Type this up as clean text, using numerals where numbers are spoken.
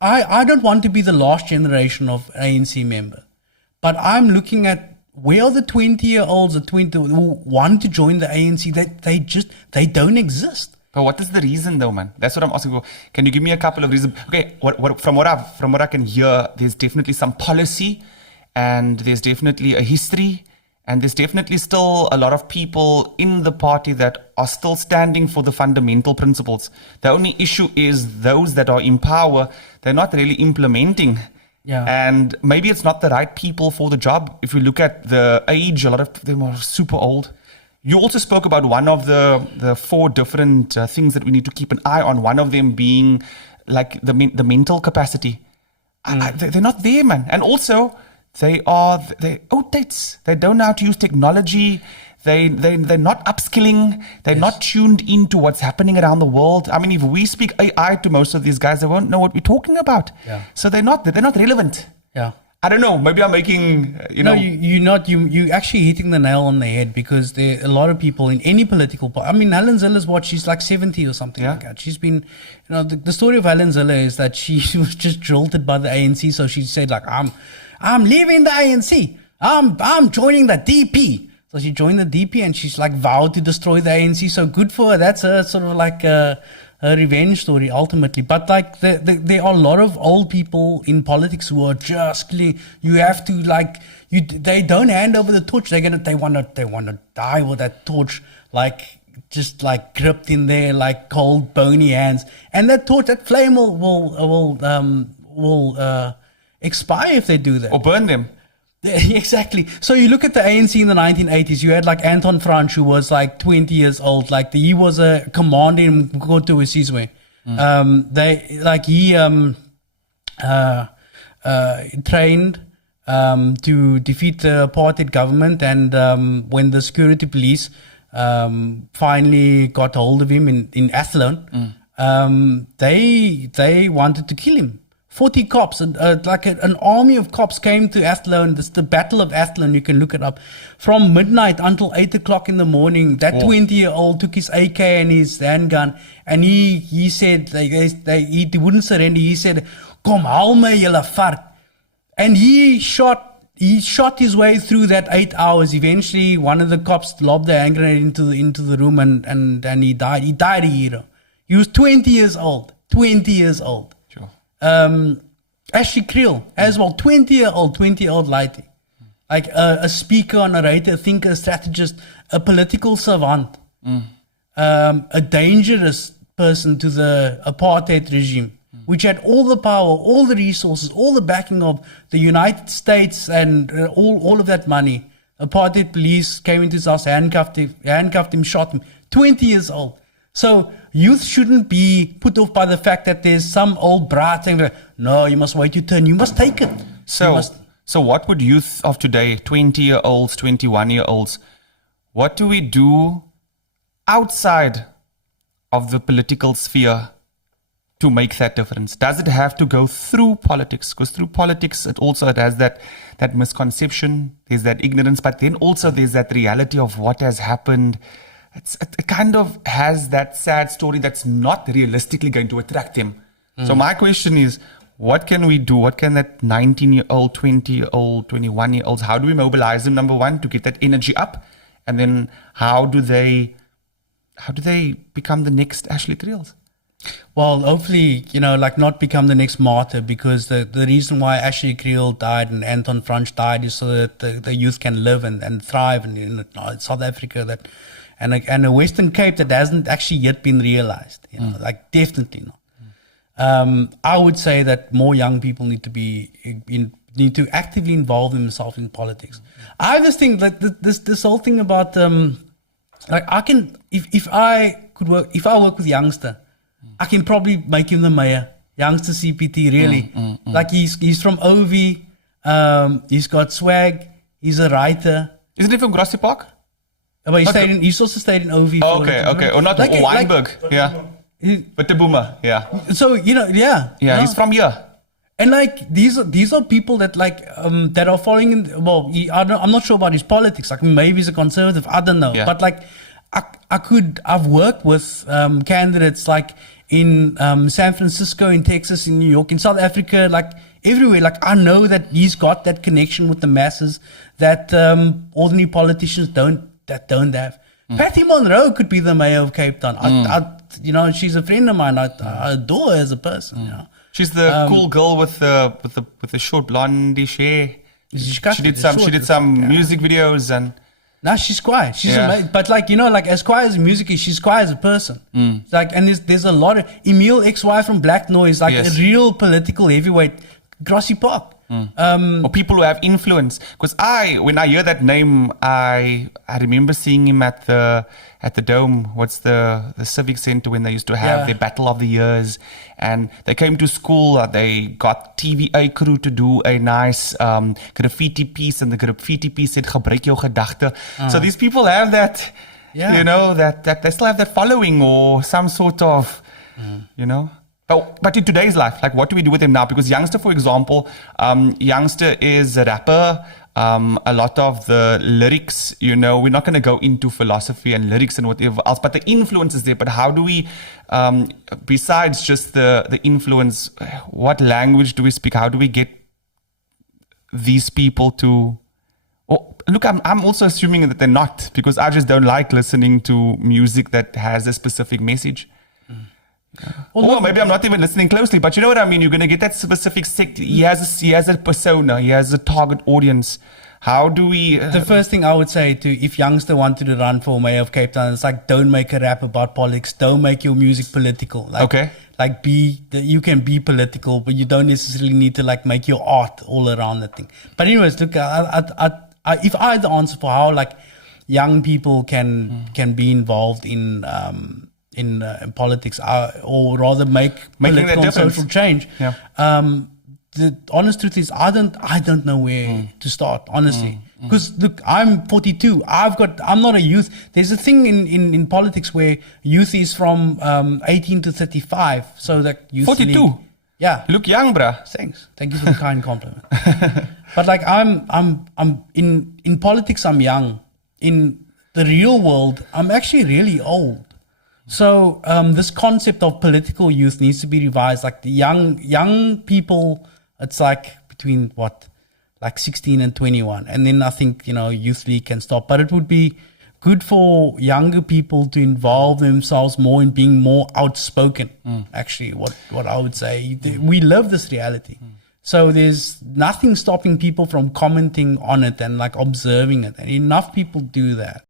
I don't want to be the last generation of ANC member, but I'm looking at where are the 20-year-olds, the 20 who want to join the ANC? They don't exist. But what is the reason, though, man? That's what I'm asking for. Can you give me a couple of reasons? Okay, from what I can hear, there's definitely some policy, and there's definitely a history, and there's definitely still a lot of people in the party that are still standing for the fundamental principles. The only issue is those that are in power, they're not really implementing. Yeah. And maybe it's not the right people for the job. If you look at the age, a lot of them are super old. You also spoke about one of the 4 different things that we need to keep an eye on. One of them being like the mental capacity. They're not there, man. And also, they're outdates. They don't know how to use technology. They're not upskilling. They're not tuned into what's happening around the world. I mean, if we speak AI to most of these guys, they won't know what we're talking about. Yeah. So they're not relevant. Yeah. I don't know. Maybe I'm making, No, you're actually hitting the nail on the head, because there are a lot of people in any political party. I mean, Helen Zille's she's like 70 or something like that. She's been, the story of Helen Zille is that she was just jolted by the ANC. So she said like, I'm leaving the ANC. I'm joining the DP. So she joined the DP and she's like vowed to destroy the ANC. So good for her. That's a sort of like a revenge story ultimately. But like there are a lot of old people in politics who are just you have to they don't hand over the torch. They want to die with that torch, like just like gripped in their like cold bony hands. And that torch, that flame will expire if they do that. Or burn them. Exactly. So you look at the ANC in the 1980s, you had like Anton Fransch, who was like 20 years old. Like he was a commander in Mkoto Wesizwe. He trained to defeat the apartheid government. And when the security police finally got hold of him in Athlone, they wanted to kill him. 40 cops, like an army of cops came to Athlone. This the Battle of Athlone. You can look it up. From midnight until 8 o'clock in the morning, that 20-year-old took his AK and his handgun, and he said he wouldn't surrender. He said, "Kom haal my julle vark," and he shot his way through that 8 hours. Eventually, one of the cops lobbed the hand grenade into the room, and he died. He died a hero. He was 20 years old. 20 years old. Ashley Kriel as well, 20-year-old lady, like a speaker, a narrator, a thinker, a strategist, a political savant, a dangerous person to the apartheid regime, which had all the power, all the resources, all the backing of the United States, and all of that money. Apartheid police came into his house, handcuffed him, shot him. 20 years old. So youth shouldn't be put off by the fact that there's some old brat saying, no, you must wait your turn. You must take it. So what would youth of today, 20-year-olds, 21-year-olds, what do we do outside of the political sphere to make that difference? Does it have to go through politics? Because through politics, it has that misconception, there's that ignorance, but then also there's that reality of what has happened. It kind of has that sad story that's not realistically going to attract them. So my question is, what can we do? What can that 19-year-old, 20-year-old, 21-year-olds, how do we mobilize them, number one, to get that energy up? And then how do they become the next Ashley Kriels? Well, hopefully, not become the next martyr, because the reason why Ashley Kriel died and Anton Fransch died is so that the youth can live and thrive in South Africa, and a Western Cape that hasn't actually yet been realized. Definitely not. I would say that more young people need to actively involve themselves in politics. I just think like this whole thing about if I work with Youngster, I can probably make him the mayor. YoungstaCPT, really. Like he's from OV, he's got swag, he's a writer. Isn't he from Grassy Park? But he's also stayed in OV. Okay. Or not Weinberg. But the Boomer, So, he's from here. And like these are people that that are following in. Well, I'm not sure about his politics. Like maybe he's a conservative. I don't know. Yeah. But like I've worked with candidates like in San Francisco, in Texas, in New York, in South Africa, like everywhere. Like I know that he's got that connection with the masses that ordinary politicians don't have. Patty Monroe could be the mayor of Cape Town. She's a friend of mine. I adore her as a person. You know. She's the cool girl with the short blondish hair. She did some music videos and. No, she's quiet. She's amazing. But as quiet as music is, she's quiet as a person. Like, and there's a lot of Emil XY from Black Noise, like a real political heavyweight, Grassy Park. Or people who have influence. Because when I hear that name, I remember seeing him at the Dome. What's the Civic Center when they used to have their Battle of the Years, and they came to school. They got TVA crew to do a nice graffiti piece, and the graffiti piece said "Gebruik jou gedagte." So these people have that, that they still have that following or some sort of, But in today's life, like, what do we do with him now? Because Youngsta, for example, Youngsta is a rapper. A lot of the lyrics, we're not going to go into philosophy and lyrics and whatever else, but the influence is there. But how do we, besides just the influence, what language do we speak? How do we get these people to... Oh, look, I'm also assuming that they're not, because I just don't like listening to music that has a specific message. Or maybe I'm not even listening closely, but you know what I mean? You're going to get that specific sect. He has a persona. He has a target audience. How do we... The first thing I would say if Youngsta wanted to run for mayor of Cape Town, it's like, don't make a rap about politics. Don't make your music political. Like, okay. Like you can be political, but you don't necessarily need to like make your art all around that thing. But anyways, look, if I had the answer for how like young people can be involved in politics, or rather make political and social change. Yeah. The honest truth is, I don't know where to start, honestly. Because look, I'm 42. I'm not a youth. There's a thing in politics where youth is from 18 to 35. So that youth 42. League, yeah. You look young, bruh. Thanks. Thank you for the kind compliment. But like I'm in politics, I'm young. In the real world, I'm actually really old. So this concept of political youth needs to be revised. Like the young people, it's like between 16 and 21. And then I think, Youth League can stop. But it would be good for younger people to involve themselves more in being more outspoken, actually, what I would say. We live this reality. So there's nothing stopping people from commenting on it and like observing it. And enough people do that.